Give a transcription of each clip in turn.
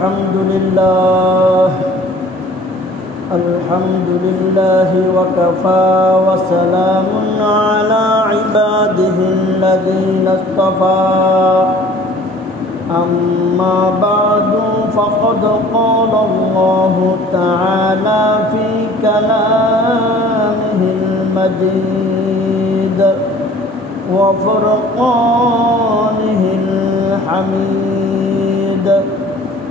الحمد لله. الحمد لله وكفى وسلام على عباده الذين اصطفى. أما بعد فقد قال الله تعالى في كلامه المجيد وفرقانه الحميد.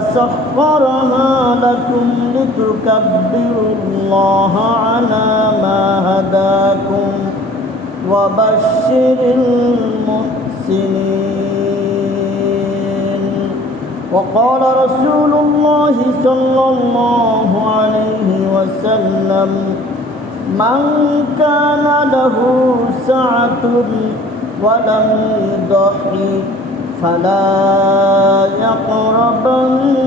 سخرها لكم لتكبروا الله على ما هداكم وبشر المحسنين. وقال رسول الله صلى الله عليه وسلم من كان له سعة ولم يضحي فلا يقربن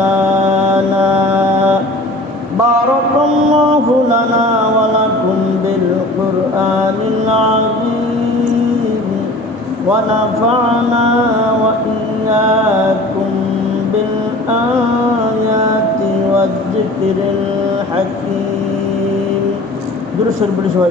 مصلانا بارك الله لنا ولكم بالقرآن العظيم ونفعنا وإياكم بالآيات والذكر الحكيم درس البلشوي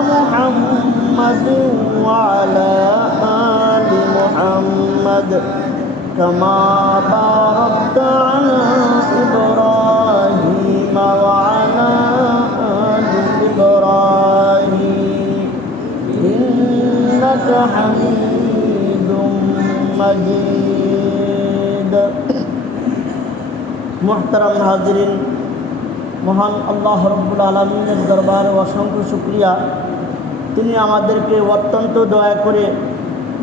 محمد وعلى آل محمد كما باركت على إبراهيم وعلى آل إبراهيم إنك حميد مجيد মোহতারাম হাজরিন মহান আল্লাহ রব্বুল আলমিনের দরবারে অসংখ্য শুক্রিয়া তিনি আমাদেরকে অত্যন্ত দয়া করে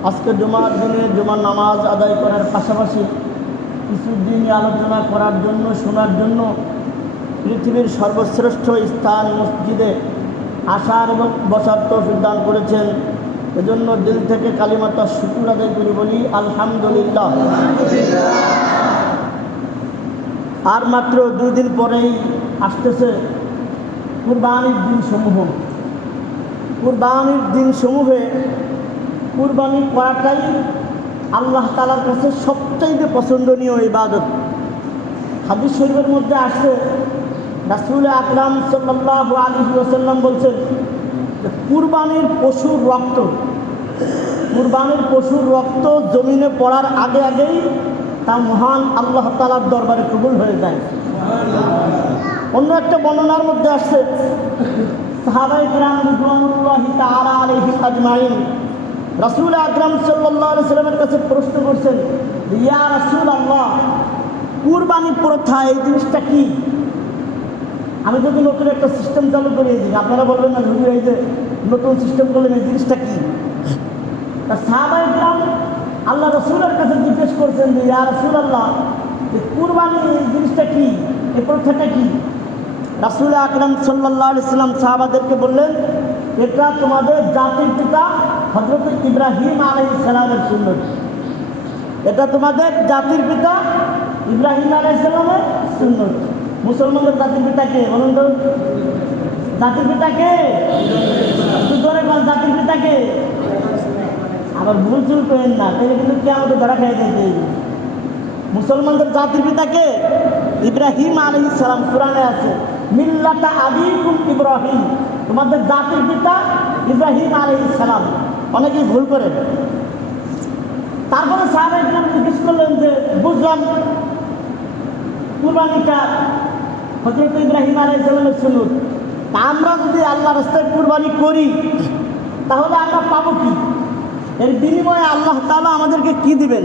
আজকে জুমার দিনে জুমার নামাজ আদায় করার পাশাপাশি কিছু দিন আলোচনা করার জন্য, শোনার জন্য পৃথিবীর সর্বশ্রেষ্ঠ স্থান মসজিদে আসার এবং বসার তৌফিক করেছেন। এজন্য দিল থেকে কালিমাতা শুকুর আদায় করি বলি, আলহামদুলিল্লাহ। আর মাত্র দুই দিন পরেই আসতেছে কুরবানির দিন সমূহ কুরবানির দিন সমূহে কুরবানি করাটাই আল্লাহ তালার কাছে সবচাইতে পছন্দনীয় ইবাদত। হাদিস শরীফের মধ্যে আসছে, রাসুল আকরাম সাল্লাহ আলী ওসাল্লাম বলছেন কুরবানির পশুর রক্ত, কুরবানির পশুর রক্ত জমিনে পড়ার আগে আগেই তা মহান আল্লাহ তালার দরবারে কবুল হয়ে যায়। অন্য একটা বর্ণনার মধ্যে আসছে কাছে করছেন, ইয়া আল্লাহ কুরবানি প্রথা এই জিনিসটা কি? আমি যদি নতুন একটা সিস্টেম চালু করে দিই আপনারা বলবেন না, হুজুর, এই যে নতুন সিস্টেম করলেন, এই জিনিসটা কি? তা আল্লাহ রসুলের কাছে জিজ্ঞেস করছেন যে, ইয়া রসুল আল্লাহ যে কুরবানি এই জিনিসটা কি? এই প্রথাটা কি? রাসুল আকরাম সাল্লাহ ইসলাম সাহাবাদেরকে বললেন, এটা তোমাদের জাতির পিতা হজরত ইব্রাহিম আলহ ইসলামের সুন্দর এটা তোমাদের জাতির পিতা ইব্রাহিম আলহ ইসলামের সুন্দর মুসলমানদের জাতির পিতা কে? বলুন তো। জাতির পিতা কে? একটু জোরে জাতির পিতাকে আবার ভুল চুল করেন না তাহলে কিন্তু কে আমাকে ধরা খাই দিতে মুসলমানদের জাতির পিতাকে ইব্রাহিম আলী সালাম, কোরআনে আছে। মিল্লাতা আবিকুম ইব্রাহিম। তোমাদের জাতির পিতা ইব্রাহিম আলী সালাম। অনেকেই ভুল করে তারপরে সাহাবাই জিজ্ঞেস করলেন যে, বুঝলাম, কুরবানিটা হজরত ইব্রাহিম আলাইসালামের সুনুত তা আমরা যদি আল্লাহ রাস্তায় কুরবানি করি, তাহলে আমরা পাবো কি? এর বিনিময়ে আল্লাহ তালা আমাদেরকে কি দিবেন?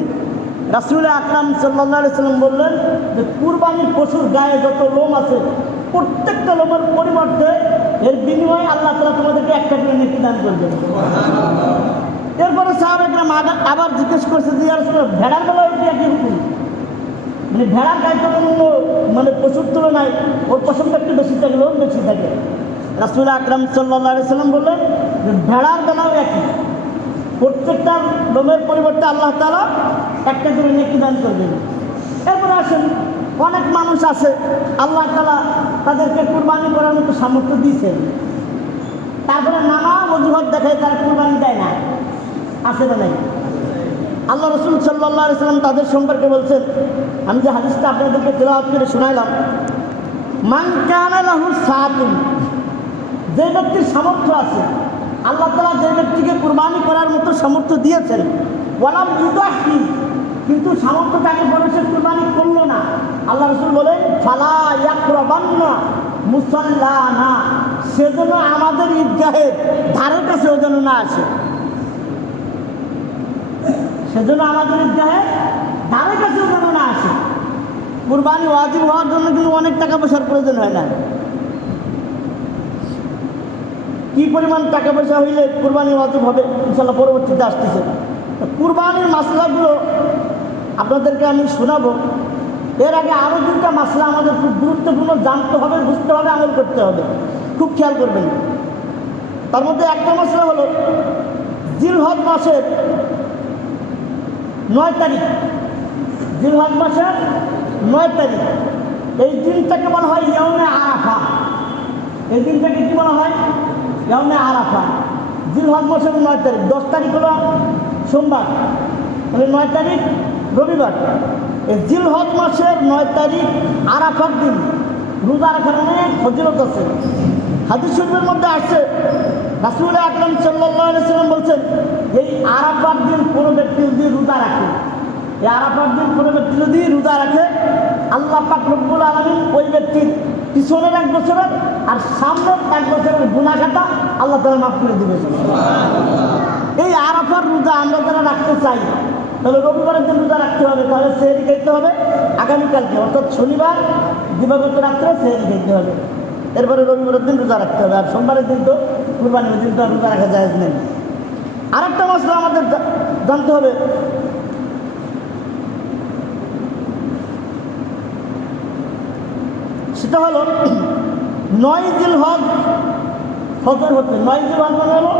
রাসুল আকরাম সাল্লাহ সাল্লাম বললেন যে, কুরবানির পশুর গায়ে যত লোম আছে প্রত্যেকটা লোমের পরিবর্তে এর বিনিময়ে আল্লাহ তালা তোমাদেরকে একটা করে নেকি দান করবেন এরপরে সাহাবেকরাম আবার জিজ্ঞেস করছে যে ভেড়ার বেলা ওইটি একই হুকুম? মানে ভেড়ার গায়ে মানে পশুর তুলনায় ওর পশমটা একটু বেশি থাকে, লোম বেশি থাকে। রাসুল আকরাম সাল্লাহ সাল্লাম বললেন যে, ভেড়ার বেলাও একই। প্রত্যেকটা লোমের পরিবর্তে আল্লাহ তালা একটা করে নেকি দান করবেন এরপরে আসেন, অনেক মানুষ আছে, আল্লাহ তালা তাদেরকে কুরবানি করার মতো সামর্থ্য দিয়েছেন। তারপরে নানা অজুহাত দেখায় তারা কুরবানি দেয় না। আছে না নাই? আল্লাহ রসুল সাল্লাহ সাল্লাম তাদের সম্পর্কে বলছেন, আমি যে হাদিসটা আপনাদেরকে তেলাওয়াত করে শোনাইলাম, মান কানা লাহু সাতুন যে ব্যক্তির সামর্থ্য আছে, আল্লাহ তালা যে ব্যক্তিকে কুরবানি করার মতো সামর্থ্য দিয়েছেন, ওয়ালাম ইউদাহি কিন্তু সামর্থ্য তাকে বলে কুরবানি করল না। আল্লাহ রসুল বলেন, ফালা ইয়াকরাবান্না মুসাল্লানা। সেজন্য আমাদের ঈদগাহের ধারের কাছে ও না আসে। সেজন্য আমাদের ঈদগাহে ধারের কাছেও যেন না আসে। কুরবানি ওয়াজিব হওয়ার জন্য কিন্তু অনেক টাকা পয়সার প্রয়োজন হয় না। কি পরিমাণ টাকা পয়সা হইলে কুরবানি ওয়াজিব হবে? ইনশাল্লাহ পরবর্তীতে আসতেছে। কুরবানির মাসলাগুলো আপনাদেরকে আমি শোনাবো। এর আগে আরও দুটা মাসলা আমাদের খুব গুরুত্বপূর্ণ জানতে হবে, বুঝতে হবে, আমল করতে হবে। খুব খেয়াল করবেন। তার মধ্যে একটা মশলা হলো জিলহজ মাসের নয় তারিখ। জিলহজ মাসের নয় তারিখ। এই দিনটাকে বলা হয় ইয়মে আরাফা। এই দিনটাকে কি বলা হয়? ইয়মে আরাফা। জিলহজ মাসের নয় তারিখ। দশ তারিখ হলো সোমবার। তাহলে নয় তারিখ রবিবার, এই জিলহজ মাসের নয় তারিখ আরাফার দিন। রোজা রাখার অনেক ফজিলত আছে। হাদিস শরীফের মধ্যে আসছে, রাসুল আকরম সাল্লাম বলছেন, এই আরাফার দিন কোনো ব্যক্তি যদি রোজা রাখে, এই আরাফার দিন কোনো ব্যক্তি যদি রোজা রাখে, আল্লাহ পাক রব্বুল আলমিন ওই ব্যক্তির পিছনের এক বছরের আর সামনের এক বছরের গুণাখাতা আল্লাহ তালা মাফ করে দিবে এই আরাফার রোজা আমরা যারা রাখতে চাই তাহলে রবিবারের দিন রোজা রাখতে হবে, তাহলে সেহরি খেতে হবে। আগামীকালকে অর্থাৎ শনিবার, দিবাগত রাত্রে সেহরি খেতে হবে। এরপরে রবিবারের দিন রোজা রাখতে হবে। আর সোমবারের দিন তো কুরবানির দিন তো আর রোজা রাখা যায় নেই। আর একটা মশলা আমাদের জানতে হবে। সেটা হলো নয় জিল হজ ফজর হতে। নয় জিল হজ মানে হলো,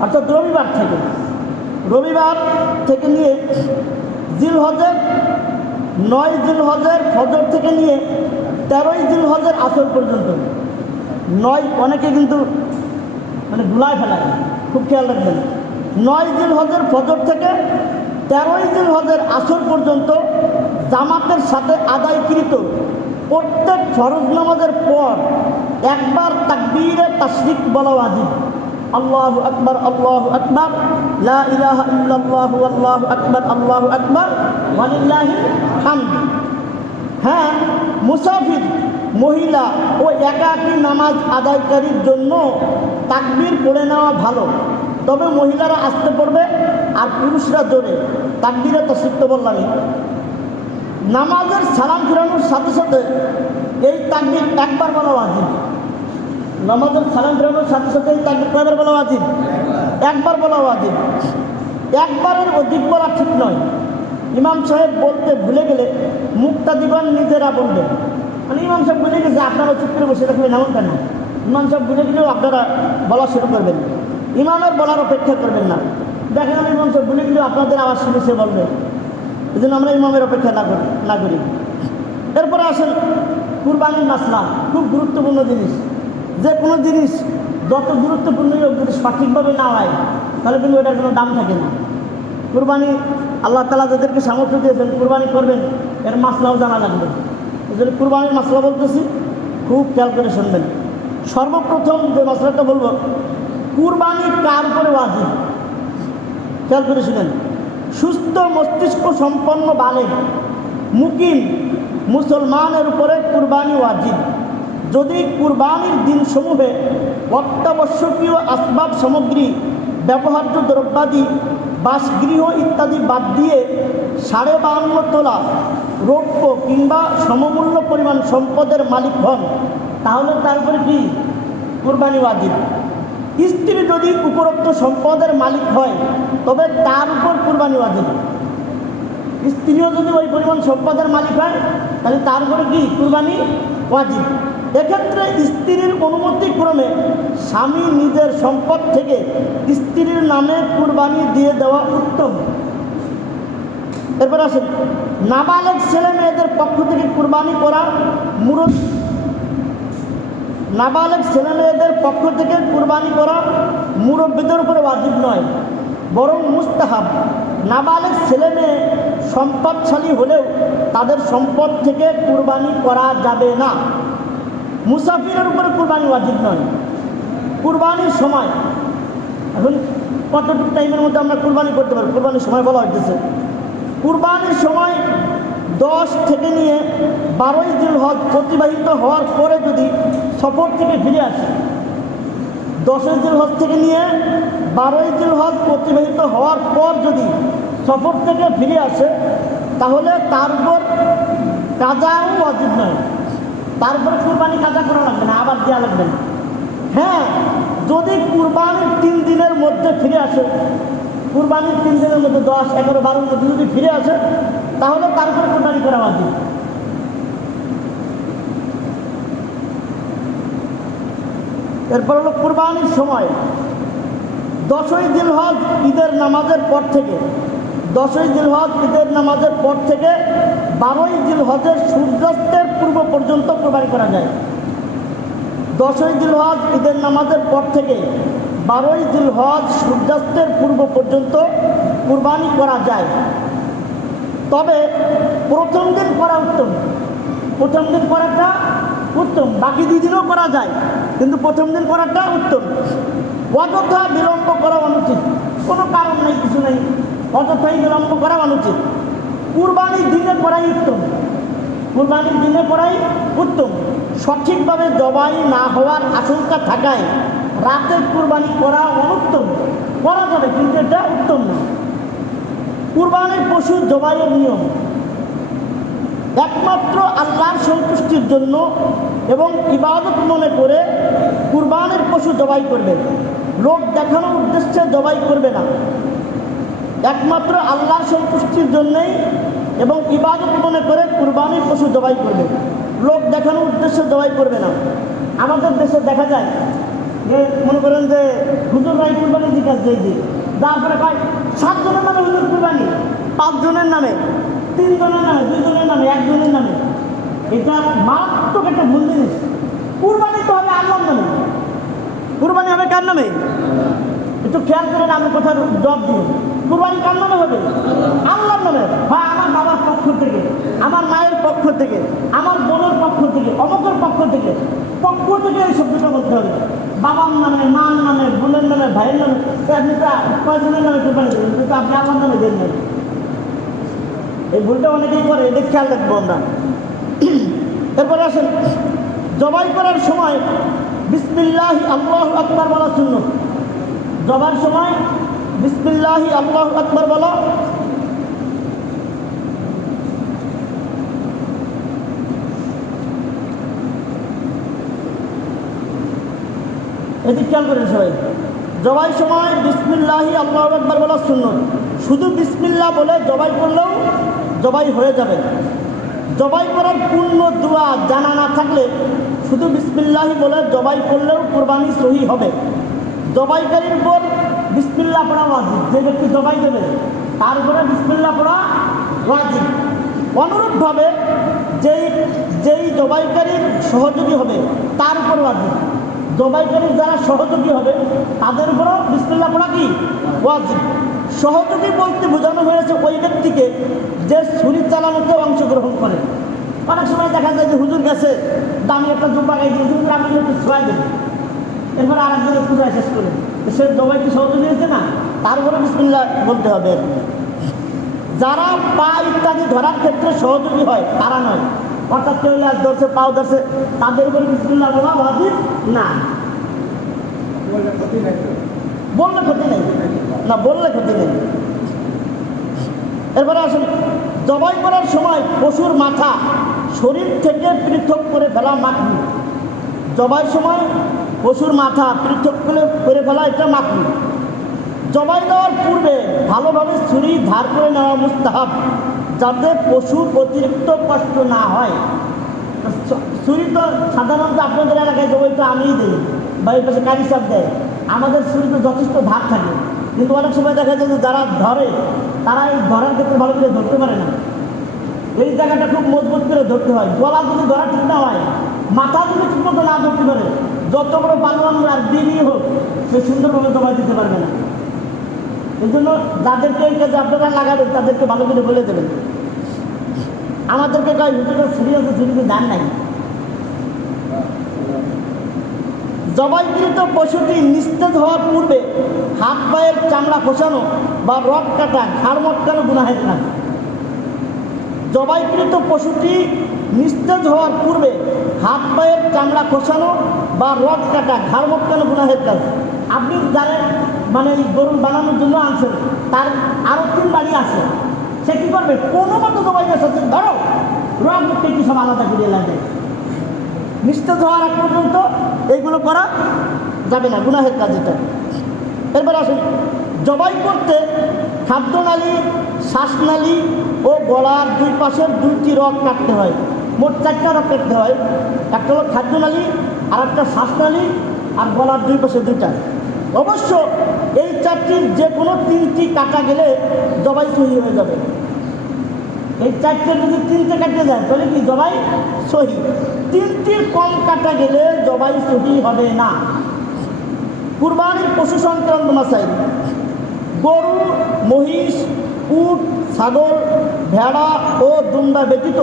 অর্থাৎ রবিবার থেকে। রবিবার থেকে নিয়ে জিল হজের নয় জিল হজের ফজর থেকে নিয়ে তেরোই জিল হজের আসর পর্যন্ত। নয় অনেকে কিন্তু মানে গুলায় ফেলায় খুব খেয়াল রাখবেন। নয় জিল হজের ফজর থেকে তেরোই জিল হজের আসর পর্যন্ত জামাতের সাথে আদায়কৃত প্রত্যেক ফরজ নামাজের পর একবার তাকবীরে তাশরিক বলা ওয়াজিব। আল্লাহ আকবার আল্লাহ আকবার লা ইলাহা ইল্লাল্লাহু আল্লাহু আকবার আল্লাহু আকবার ওয়ালিল্লাহিল হামদ হ্যাঁ মুসাফির মহিলা ও একাকী নামাজ আদায়কারীর জন্য তাকবির পড়ে নেওয়া ভালো। তবে মহিলারা আসতে পড়বে আর পুরুষরা জোরে। তাকবিরে তো শিখতে বললামই নামাজের সালাম ফিরানোর সাথে সাথে এই তাকবির একবার বলা ওয়াজিব। নামাজের সালাম ফিরানোর সাথে সাথে তাকবীর কয়বার বলা ওয়াজিব? একবার বলা ওয়াজিব। একবারের অধিক বলা ঠিক নয়। ইমাম সাহেব বলতে ভুলে গেলে মুক্তা দিবান নিজেরা বলবেন মানে ইমাম সাহেব ভুলে গেছে, আপনারা চুপ করে বসে থাকবেন, এমন কেন? ইমাম সাহেব ভুলে গেলেও আপনারা বলা শুরু করবেন। ইমামের বলার অপেক্ষা করবেন না। দেখা গেল ইমাম সাহেব ভুলে গেলেও আপনাদের আওয়াজ শুনে সে বলবে। এই জন্য আমরা ইমামের অপেক্ষা না করি না করি। এরপরে আসেন কুরবানির মাসলা খুব গুরুত্বপূর্ণ জিনিস। যে কোনো জিনিস যত গুরুত্বপূর্ণই হোক যদি সঠিকভাবে না হয়, তাহলে কিন্তু ওটার কোনো দাম থাকে না। কুরবানি, আল্লাহ তালা যাদেরকে সামর্থ্য দিয়েছেন, কুরবানি করবেন, এর মাসলাও জানা লাগবে। জন্য কুরবানির মাসলা বলতেছি, খুব খেয়াল করে শুনবেন। সর্বপ্রথম যে মশলাটা বলব, কুরবানি কার উপরে ওয়াজিব? খেয়াল করে শুনেন। সুস্থ মস্তিষ্ক সম্পন্ন বালে মুকিম মুসলমানের উপরে কুরবানি ওয়াজিব। যদি কুরবানির দিনসমূহে অত্যাবশ্যকীয় আসবাব সামগ্রী, ব্যবহার্য দ্রব্যাদি, বাসগৃহ ইত্যাদি বাদ দিয়ে সাড়ে বাহান্ন তোলা রৌপ্য কিংবা সমমূল্য পরিমাণ সম্পদের মালিক হন, তাহলে তারপরে কি? কুরবানি ওয়াজিব। স্ত্রী যদি উপরোক্ত সম্পদের মালিক হয়, তবে তার উপর কুরবানি ওয়াজিব। স্ত্রীও যদি ওই পরিমাণ সম্পদের মালিক হয়, তাহলে তার উপরে কি? কুরবানি ওয়াজিব। এক্ষেত্রে স্ত্রীর অনুমতি ক্রমে স্বামী নিজের সম্পদ থেকে স্ত্রীর নামে কুরবানি দিয়ে দেওয়া উত্তম। এরপর আসেন, নাবালেক ছেলে মেয়েদের পক্ষ থেকে কুরবানি করা মুরত নাবালেক ছেলে মেয়েদের পক্ষ থেকে কুরবানি করা মুরব্বীদের উপরে ওয়াজিব নয়, বরং মুস্তাহাব। নাবালেক ছেলে মেয়ে সম্পদশালী হলেও তাদের সম্পদ থেকে কুরবানি করা যাবে না। মুসাফিরের উপরে কুরবানি ওয়াজিব নয়। কুরবানির সময়, এখন কতটুকু টাইমের মধ্যে আমরা কুরবানি করতে পারি? কুরবানির সময় বলা হইতেছে। কুরবানির সময় দশ থেকে নিয়ে বারোই দিন হজ অতিবাহিত হওয়ার পরে যদি সফর থেকে ফিরে আসে, দশই দিন হজ থেকে নিয়ে বারোই দিন হজ অতিবাহিত হওয়ার পর যদি সফর থেকে ফিরে আসে, তাহলে তার উপর কাজাও অজিব নয়। তারপরে কুরবানি কাজা করা লাগবে না, আবার দেওয়া লাগবে না। হ্যাঁ যদি কুরবানির তিন দিনের মধ্যে ফিরে আসে, কুরবানির তিন দিনের মধ্যে দশ, এগারো, বারোর মধ্যে যদি ফিরে আসে, তাহলে তারপরে কুরবানি করা উচিত এরপর হলো কুরবানির সময়। দশই জিলহজ ঈদের নামাজের পর থেকে, দশই জিলহজ ঈদের নামাজের পর থেকে বারোই জিলহজের সূর্যাস্তের পূর্ব পর্যন্ত কোরবানি করা যায়। দশই জিলহজ ঈদের নামাজের পর থেকে বারোই জিলহজ সূর্যাস্তের পূর্ব পর্যন্ত কুরবানি করা যায়। তবে প্রথম দিন করা উত্তম। প্রথম দিন করাটা উত্তম। বাকি দুই দিনও করা যায়, কিন্তু প্রথম দিন করাটা উত্তম। অযথা বিলম্ব করা অনুচিত। কোনো কারণ নেই, কিছু নেই। অযথাই বিলম্ব করা অনুচিত। কুরবানির দিনে করাই উত্তম। কুরবানির দিনে পড়াই উত্তম। সঠিকভাবে জবাই না হওয়ার আশঙ্কা থাকায় রাতের কুরবানি করা অনুত্তম। করা যাবে, কিন্তু এটা উত্তম না। কুরবানির পশু জবাইয়ের নিয়ম। একমাত্র আল্লাহর সন্তুষ্টির জন্য এবং ইবাদত মনে করে কুরবানির পশু জবাই করবে। লোক দেখানোর উদ্দেশ্যে জবাই করবে না। একমাত্র আল্লাহর সন্তুষ্টির জন্যেই এবং ইবাদত মনে করে কুরবানির পশু জবাই করবে। লোক দেখানোর উদ্দেশ্যে জবাই করবে না। আমাদের দেশে দেখা যায় যে, মনে করেন যে, হুজুর রায় কুরবানি জিজ্ঞাসা দিয়ে দিই তারপরে কয়, সাতজনের নামে হুজুর কুরবানি। পাঁচজনের নামে, তিনজনের নামে দুজনের নামে, একজনের নামে। এটা মারাত্মক একটা ভুল জিনিস। কুরবানি তো হবে আল্লাহর নামে। কুরবানি হবে কার নামে? একটু খেয়াল করেন আমি কোথাও জব দিই কুরবানি কার নামে হবে? আল্লাহর নামে। হয় আমার বাবার পক্ষ থেকে, আমার মায়ের পক্ষ থেকে, আমার বোনের পক্ষ থেকে, অমকের পক্ষ থেকে পক্ষ থেকে এই শব্দটা বলতে হবে। বাবার নামে, মার নামে, বোনের নামে, ভাইয়ের নামে আপনি তো কয়জনের নামে কুরবানি? দেবেন কিন্তু আপনি আল্লাহর নামে দেন নাই। এই ভুলটা অনেকেই করে, এদের খেয়াল রাখব আমরা। এরপরে আসেন, জবাই করার সময় বিসমিল্লাহ আল্লাহ আকবার বলা শূন্য জবার সময় বিসমিল্লাহ, আল্লাহ আকবার বলা। এটি খেয়াল করেন সবাই। জবাই সময় বিসমিল্লাহি, আল্লাহ আকবার বলা শূন্য শুধু বিসমিল্লাহ বলে জবাই করলেও জবাই হয়ে যাবে। জবাই করার পূর্ণ দোয়া জানা না থাকলে শুধু বিসমিল্লাহি বলে জবাই করলেও কোরবানি সহি হবে। জবাইকারীর উপর বিসমিল্লা পড়া ওয়াজিব, যে ব্যক্তি জবাই দেবে, তার উপরে বিসমিল্লা পড়া ওয়াজিব। অনুরূপভাবে যেই যেই জবাইকারীর সহযোগী হবে, তার উপর ওয়াজিব। জবাইকারীর যারা সহযোগী হবে, তাদের উপরও বিসমিল্লা পড়া কি? ওয়াজিব। সহযোগী বলতে বোঝানো হয়েছে ওই ব্যক্তিকে যে ছুরি চালানোতে অংশগ্রহণ করে। অনেক সময় দেখা যায় যে হুজুর গেছে, দামি একটা জুব্বা গাই দিয়ে, হুজুর, আপনি একটু ছোঁয়া দেবেন এরপর আর একজনের পূজা শেষ করে সে জবাইকে সহযোগী হয়েছে না তারপরে বিসমিল্লা বলতে হবে। কি। যারা পা ইত্যাদি ধরার ক্ষেত্রে সহযোগী হয় তারা নয়। অর্থাৎ কেউ লাশ ধরছে পাও ধরছে তাদের উপরে বিসমিল্লাহ বলা ওয়াজিব না। বললে ক্ষতি নেই না বললে ক্ষতি নেই। এরপরে আসুন জবাই করার সময় পশুর মাথা শরীর থেকে পৃথক করে ফেলা মাকরু জবাই সময় পশুর মাথা পৃথক করে করে ফেলা এটা মাকরু জবাই দেওয়ার পূর্বে ভালোভাবে ছুরি ধার করে নেওয়া মুস্তাহাব, যাতে পশুর অতিরিক্ত কষ্ট না হয়। ছুরি তো সাধারণত আপনাদের এলাকায় জবাই তো আমিই দিই, বা এই পাশে কারি সাপ দেয়। আমাদের ছুরি তো যথেষ্ট ধার থাকে। কিন্তু অনেক সময় দেখা যায় যে যারা ধরে, তারা এই ধরার ক্ষেত্রে ভালো করে ধরতে পারে না। এই জায়গাটা খুব মজবুত করে ধরতে হয়। গলা যদি ধরা ঠিক না হয় মাথা যদি ঠিক মতো না ধরতে পারে যত বড় আর দিনই হোক, সে সুন্দরভাবে জমা দিতে পারবে না। এই জন্য যাদেরকে এই কাজে আপনারা লাগাবেন, তাদেরকে ভালো করে বলে দেবেন। আমাদেরকে কয় হুজুরটা ছুরি আছে ছুরিতে নাই? জবাইকৃত পশুটি নিস্তেজ হওয়ার পূর্বে হাত পায়ের চামড়া খোসানো বা রক কাটা, ঘাড় মটকানো গুনাহের কাজ। জবাইকৃত পশুটি নিস্তেজ হওয়ার পূর্বে হাত পায়ের চামড়া খোসানো বা রড কাটা, ঘাড় মটকানো গুনাহের কাজ আপনি যারা মানে গরু বানানোর জন্য আনছেন, তার আরও তিন বাড়ি আছে। সে কী করবে? কোনো মতো জবাইয়ের সাথে ধরো, রড কেটে সব আলাদা করিয়ে লাগে নিস্তেজ হওয়ার আগ পর্যন্ত এইগুলো করা যাবে না, গুনাহের কাজ এটা। এরপর আসুন, জবাই করতে খাদ্যনালী, শ্বাসনালী ও গলার দুই পাশের দুইটি রক কাটতে হয়। মোট চারটা রক কাটতে হয়। একটা হলো খাদ্যনালী আর একটা শ্বাসনালী আর গলার দুই পাশে দুইটা। অবশ্য এই চারটির যে কোনো তিনটি কাটা গেলে জবাই সহি হয়ে যাবে। এই চারটে যদি তিনটে কাটতে যায়, তাহলে কি জবাই সহি? তিনটির কম কাটা গেলে জবাই সহি হবে না। কুরবানির পশু সংক্রান্ত মাসাইল। গরু, মহিষ, উট ছাগল, ভেড়া ও দুম্বা ব্যতীত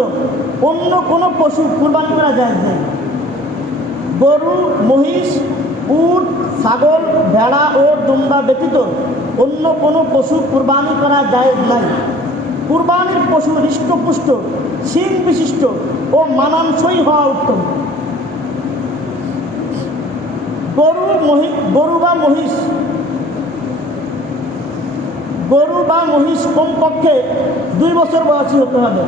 অন্য কোনো পশু কুরবানি করা যায় নেই গরু, মহিষ, উট, ছাগল, ভেড়া ও দুম্বা ব্যতীত অন্য কোনো পশু কুরবানি করা যায় নাই। কুরবানির পশু হৃষ্টপুষ্ট, শিং বিশিষ্ট ও মানানসই হওয়া উত্তম। গরু, মহি, গরু বা মহিষ গরু বা মহিষ কমপক্ষে দুই বছর বয়সী হতে হবে।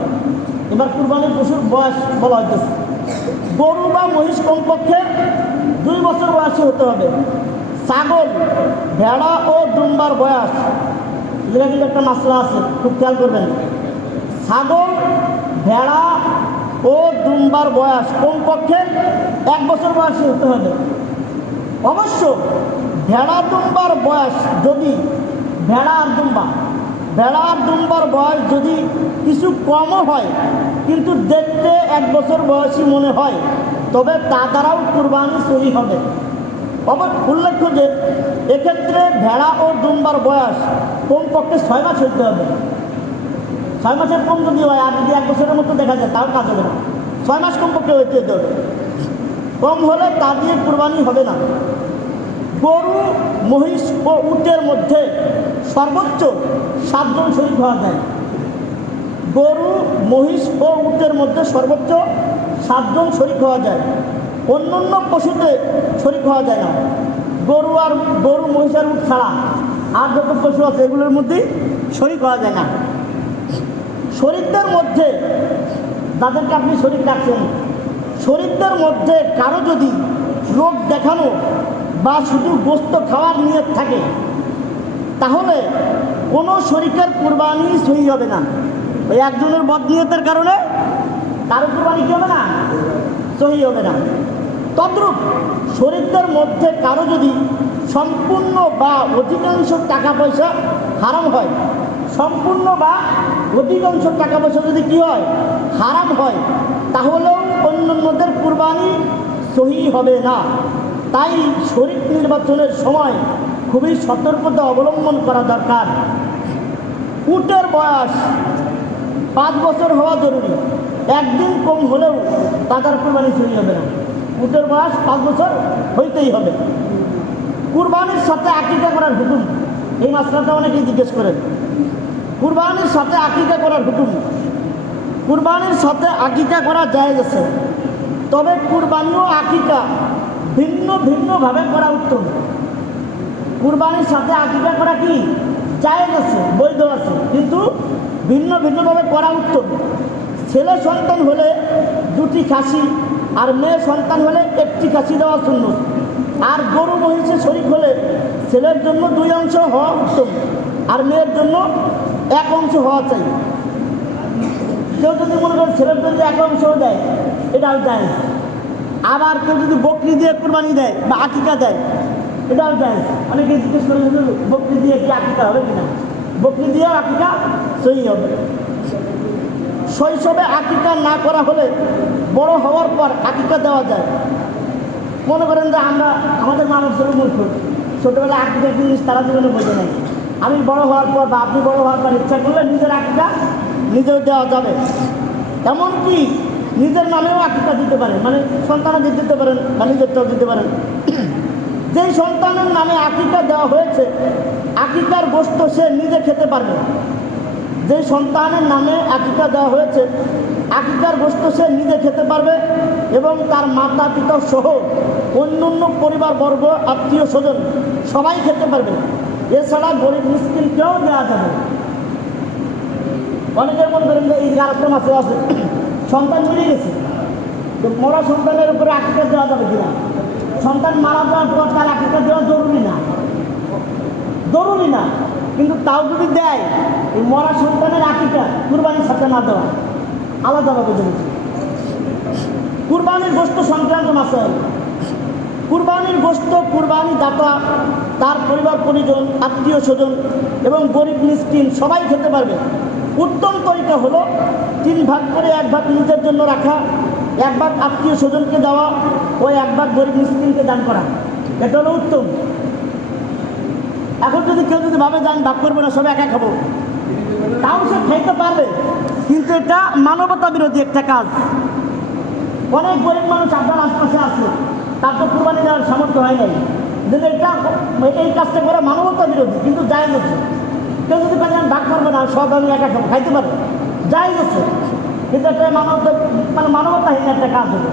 এবার কুরবানির পশুর বয়স বলা হইতেছে। গরু বা মহিষ কমপক্ষে দুই বছর বয়সী হতে হবে। ছাগল, ভেড়া ও দুম্বার বয়স। এটা কিন্তু একটা মাসলা আছে, খুব খেয়াল করবেন। ছাগল, ভেড়া ও দুম্বার বয়স কমপক্ষে এক বছর বয়সী হতে হবে। অবশ্য ভেড়া দুম্বার বয়স যদি ভেড়া আর দুম্বা। ভেড়া আর দুম্বার বয়স যদি কিছু কমও হয়, কিন্তু দেখতে এক বছর বয়সী মনে হয়, তবে তা দ্বারাও কুরবানি সহি হবে। অবশ্য উল্লেখ্য যে, এক্ষেত্রে ভেড়া ও দুম্বার বয়স কমপক্ষে ছয় মাস হইতে হবে। ছয় মাসের কম যদি হয়, আর যদি এক বছরের মতো দেখা যায়, তাও কাজ হবে না। ছয় মাস কমপক্ষে হইতে হবে। কম হলে তা দিয়ে কুরবানি হবে না। গরু, মহিষ ও উটের মধ্যে সর্বোচ্চ সাতজন শরীর হওয়া যায়। গরু, মহিষ ও উটের মধ্যে সর্বোচ্চ সাতজন শরিক হওয়া যায়। অন্য অন্য পশুতে শরিক হওয়া যায় না। গরু আর, গরু, মহিষ আর ছাড়া আর যত পশু আছে এগুলোর মধ্যেই শরিক হওয়া যায় না। শরিকদের মধ্যে যাদেরকে আপনি শরিক রাখছেন শরিকদের মধ্যে কারও যদি রোগ দেখানো বা শুধু গোস্ত খাওয়ার নিয়ত থাকে, তাহলে কোনো শরিকের কুরবানি সহি হবে না। ওই একজনের বদনিয়তের কারণে কারও কুরবানি কি হবে না? সহি হবে না। তদ্রূপ শরীরদের মধ্যে কারও যদি সম্পূর্ণ বা অধিকাংশ টাকা পয়সা হারাম হয়, সম্পূর্ণ বা অধিকাংশ টাকা পয়সা যদি কী হয়, হারাম হয়, তাহলেও অন্যান্যদের কুরবানি সহি হবে না। তাই শরীর নির্বাচনের সময় খুবই সতর্কতা অবলম্বন করা দরকার। উটের বয়স পাঁচ বছর হওয়া জরুরি। একদিন কম হলেও তাদের কুরবানি সহি হবে না। উটের বয়স পাঁচ বছর হইতেই হবে। কুরবানির সাথে আকিকা করার হুকুম। এই মাসলাটা অনেকেই জিজ্ঞেস করেন। কুরবানির সাথে আকিকা করার হুকুম। কুরবানির সাথে আকিকা করা যায় গেছে তবে কুরবানি ও আকিকা। ভিন্ন ভিন্নভাবে করা উত্তম। কুরবানির সাথে আকিকা করা কি? জায়েজ আছে, বৈধ আছে, কিন্তু ভিন্ন ভিন্নভাবে করা উত্তম। ছেলে সন্তান হলে দুটি খাসি আর মেয়ে সন্তান হলে একটি খাসি দেওয়া শূন্য আর গরু মহিষে শরিক হলে ছেলের জন্য দুই অংশ হওয়া উত্তম আর মেয়ের জন্য এক অংশ হওয়া চাই। কেউ যদি মনে করেন ছেলের জন্য এক অংশ দেয়, এটাও যায় আবার কেউ যদি বকরি দিয়ে কোরবানি দেয় বা আকিকা দেয় এটাও যায় অনেকে জিজ্ঞেস করে বকরি দিয়ে কি আকিকা হবে কিনা? বকরি দিয়ে আকিকা সই হবে। শৈশবে আকিকা না করা হলে বড় হওয়ার পর আকিকা দেওয়া যায়। মনে করেন যে আমরা, আমাদের মানুষ ছিল মূর্খ ছোটোবেলায় আকিকা জিনিস তারা জীবনে বোঝে নাই। আমি বড় হওয়ার পর বা আপনি বড় হওয়ার পর ইচ্ছা করলে নিজের আকিকা নিজেও দেওয়া যাবে। এমনকি নিজের নামেও আকিকা দিতে পারেন মানে সন্তানাদের দিতে পারেন বা নিজেরটাও দিতে পারেন। যেই সন্তানের নামে আকিকা দেওয়া হয়েছে, আকিকার গোস্ত সে নিজে খেতে পারবে। যে সন্তানের নামে আকিকা দেওয়া হয়েছে, আকিকার গোস্ত সে নিজে খেতে পারবে এবং তার মাতা, পিতা সহ অন্য অন্য পরিবারবর্গ আত্মীয় স্বজন সবাই খেতে পারবে। এছাড়া গরিব মিসকিনকেও দেওয়া যাবে। অনেকে মনে করেন যে এই আরেকটা মাসে আছে। সন্তান চলে গেছে। তো মরা সন্তানের উপরে আকিকা দেওয়া যাবে কিনা? সন্তান মারা যাওয়ার পর তার আকিকা দেওয়া জরুরি না। জরুরি না। কিন্তু তাও যদি দেয়, এই মরা সন্তানের আকিকা কুরবানির সাথে না দেওয়া আলাদাভাবে জরুরি কুরবানির গোস্ত সংক্রান্ত মাসাল কুরবানির গোস্ত কুরবানি দাতা, তার পরিবার পরিজন, আত্মীয় স্বজন এবং গরিব মিসকিন সবাই খেতে পারবে। উত্তম তরিকা হলো তিন ভাগ করে এক ভাগ নিজের জন্য রাখা, এক ভাগ আত্মীয় স্বজনকে দেওয়া ও এক ভাগ গরিব মিসকিনকে দান করা। এটা হলো উত্তম। এখন যদি কেউ যদি ভাবে যান ভাগ করবে না সব একা খাব। তাও সে খাইতে পারবে, কিন্তু এটা মানবতা বিরোধী একটা কাজ। অনেক গরিব মানুষ আপনার আশপাশে আছে, তার তো কুরবানি দেওয়ার সামর্থ্য হয় নাই। কিন্তু এটা এই কাজটা করা মানবতা বিরোধী, কিন্তু যায় আছে কেউ যদি ভাগ করবে না, সব আমি একা খাব, খাইতে পারবে। যাই আছে কিন্তু একটা মানবতা মানে মানবতাহীন একটা কাজ হবে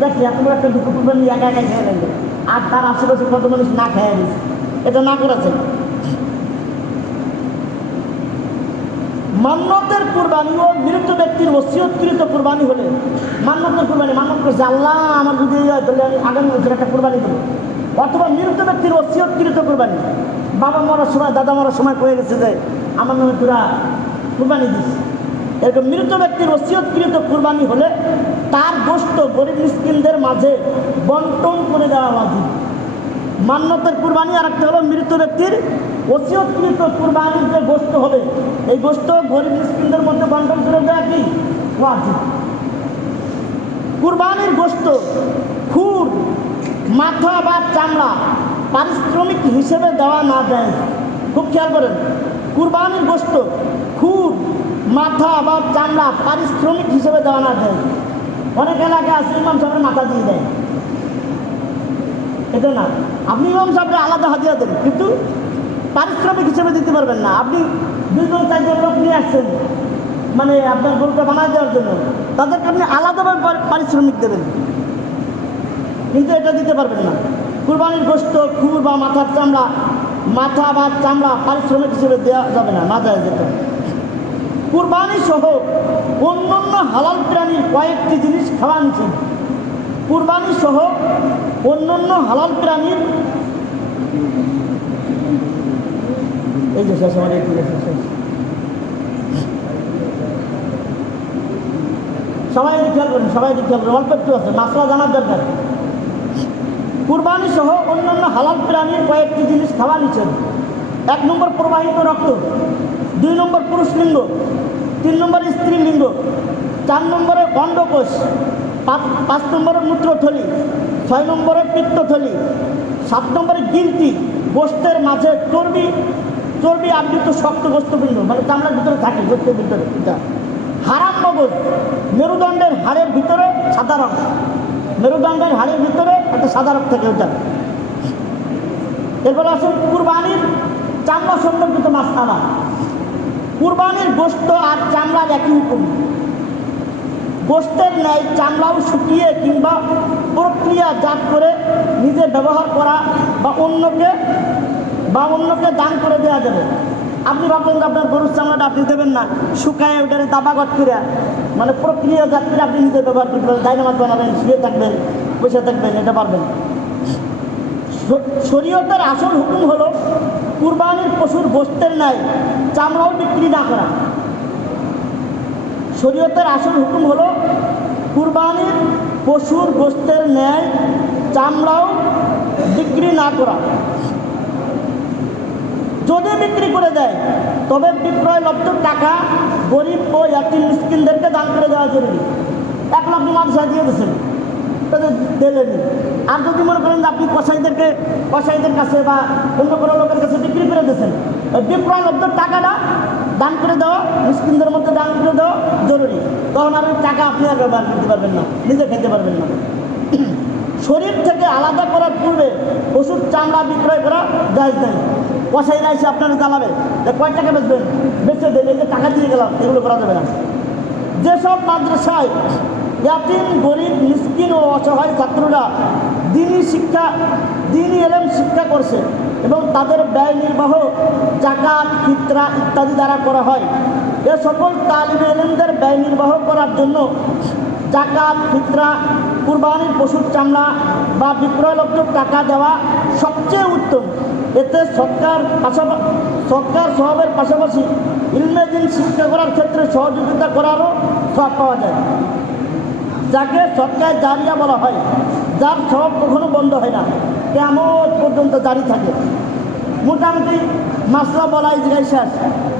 দেখছি এত বড় একটা দুঃখ কুরবানি একা একা খেয়ে নেবে আর তার আশেপাশে কত মানুষ না খেয়ে দিচ্ছে এটা না করেছে। মান্যতের কুরবানি ও মৃত ব্যক্তির ওসিয়তকৃত কুরবানি হলে মান্যতের কুরবানি, মান্যত করছে, আল্লাহ, আমার যদি তাহলে আমি আগামী বছর একটা কুরবানি দেবো। অথবা মৃত ব্যক্তির ওসিয়তকৃত কুরবানি। বাবা মরার সময়, দাদা মরার সময় কয়ে গেছে যে, আমার নামে তোরা কুরবানি দিস। এরকম মৃত ব্যক্তির ওসিয়তকৃত কুরবানি হলে তার গোস্ত গরিব মিসকিনদের মাঝে বন্টন করে দেওয়া উচিত মান্যতের কুরবানি আর একটা হলো মৃত ব্যক্তির ওসিয়তকৃত কুরবানির যে গোস্ত হবে, এই গোস্ত গরিব মিসকিনদের মধ্যে বন্টন করে দেওয়া কি? ওয়াজিব। কুরবানির গোস্ত খুর, মাথা বা চামড়া পারিশ্রমিক হিসেবে দেওয়া না দেয়। খুব খেয়াল করেন, কুরবানির খুর মাথা বা চামড়া পারিশ্রমিক হিসেবে দেওয়া না দেয়। অনেক এলাকায় আছে, ইমাম সাহেবের মাথা দিয়ে দেয়। এটা না। আপনি ইমাম সাহেবকে আলাদা হাতিয়া দেন, কিন্তু পারিশ্রমিক হিসেবে দিতে পারবেন না। আপনি দুইজন চারজন লোক নিয়ে আসছেন মানে আপনার গরুটা বানায় দেওয়ার জন্য, তাদেরকে আপনি আলাদাভাবে পারিশ্রমিক দেবেন। কিন্তু এটা দিতে পারবেন না। কুরবানির গোস্ত খুর বা মাথার চামড়া, মাথা বা চামড়া পারিশ্রমিক হিসেবে দেওয়া যাবে না না যায় যেটা কুরবানি সহ অন্যান্য হালাল প্রাণীর কয়েকটি জিনিস খাওয়া নিষেধ কুরবানি সহ অন্যান্য হালাল প্রাণীর এই যে শেষ আমার একটু। সবাই খেয়াল করেন, সবাই খেয়াল করেন, অল্প একটু আছে, মাসলা জানার দরকার। কুরবানি সহ অন্যান্য হালাল প্রাণীর কয়েকটি জিনিস খাওয়া নিষেধ এক নম্বর প্রবাহিত রক্ত। দুই নম্বর পুরুষ লিঙ্গ তিন নম্বর স্ত্রী লিঙ্গ চার নম্বরে অন্ডকোষ পাঁচ নম্বরে মূত্রথলি, ছয় নম্বরে পিত্তথলি, সাত নম্বরে গিলটি গোষ্ঠের মাঝে চর্বি চর্বি আবৃত শক্ত গোস্তবিন্দু মানে চামড়ার ভিতরে থাকে, গোষ্ঠের ভিতরে হারাম মগজ মেরুদণ্ডের হাড়ের ভিতরে সাদা রং, মেরুদণ্ডের হাড়ের ভিতরে একটা সাদা রং থাকে ওটা। এরপরে আসুন কুরবানির চামড়া সম্পর্কিত মাছ আনা কুরবানির গোস্ত আর চামড়ার একই হুকুম। গোস্তের ন্যায় চামড়াও শুকিয়ে কিংবা প্রক্রিয়াজাত করে নিজে ব্যবহার করা বা অন্যকে বা অন্যকে দান করে দেওয়া যাবে। আপনি ভাবলেন যে আপনার গরুর চামড়াটা আপনি দেবেন না, শুকায় ওটারে দাবাগত করে মানে প্রক্রিয়াজাত করে আপনি নিজে ব্যবহার করতে পারবেন ডাইনামাজ বানাবেন, শুয়ে থাকবেন, বসে থাকবেন, এটা পারবেন। শরীয়তের আসল হুকুম হলো কুরবানির পশুর গোস্তের ন্যায় চামড়াও বিক্রি না করা। শরীয়তের আসল হুকুম হলো, কুরবানির পশুর গোস্তের ন্যায় চামড়াও বিক্রি না করা। যদি বিক্রি করে দেয়, তবে বিক্রয় লব্ধ টাকা গরিব ও ইয়াতিম মিসকিনদেরকে দান করে দেওয়া জরুরি। এক লাখ মাদ্রাসা দিয়ে দিয়েছেন। তাদের দিলেন। আর যদি মনে করেন যে আপনি কসাইদেরকে কসাইদের কাছে বা অন্য কোনো লোকের কাছে বিক্রি করে দিয়েছেন বিক্রয় লব্ধ টাকাটা দান করে দেওয়া মিসকিনদের মধ্যে দান করে দেওয়া জরুরি। তখন আর টাকা আপনি আর ব্যবহার করতে পারবেন না, নিজে খেতে পারবেন না। শরীর থেকে আলাদা করার পূর্বে পশুর চামড়া বিক্রয় করা যায় নেই। কষাইরা এসে আপনারা জ্বালাবে, যে কয় টাকা বেচবেন? বেচে এই যে টাকা দিয়ে গেলাম, এগুলো করা যাবে না। যেসব মাদ্রাসায় ইয়াতিম গরিব, মিসকিন ও অসহায় ছাত্ররা দিনই শিক্ষা, দিনই এলেম শিক্ষা করছে এবং তাদের ব্যয় নির্বাহ, জাকাত, ফিতরা ইত্যাদি দ্বারা করা হয়। এ সকল তালিম এলেমদের ব্যয় নির্বাহ করার জন্য জাকাত, ফিতরা, কুরবানির পশুর চামড়া বা বিক্রয়লব্ধ টাকা দেওয়া সবচেয়ে উত্তম। এতে সরকার পাশাপাশি সরকার সবের পাশাপাশি ইলমে দিন শিক্ষা করার ক্ষেত্রে সহযোগিতা করারও সব পাওয়া যায়। যাকে সরকার জারিয়া বলা হয়, যার সব কখনো বন্ধ হয় না কেমন পর্যন্ত জারি থাকে। মোটামুটি মাসলা বলাই জায়গায় শেষ।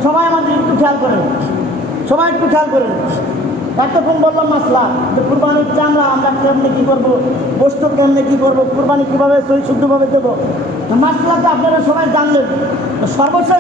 সবাই আমাদের একটু খেয়াল করেন। সবাই একটু খেয়াল করেন। এতক্ষণ বললাম, মাসলা, যে কুরবানির চামড়া আমরা কেমনে কী করব? বস্তু কেমনে কী করব? কুরবানি কীভাবে সই শুদ্ধভাবে দেবো? মাসলাটা আপনারা সবাই জানলেন। সর্বশেষ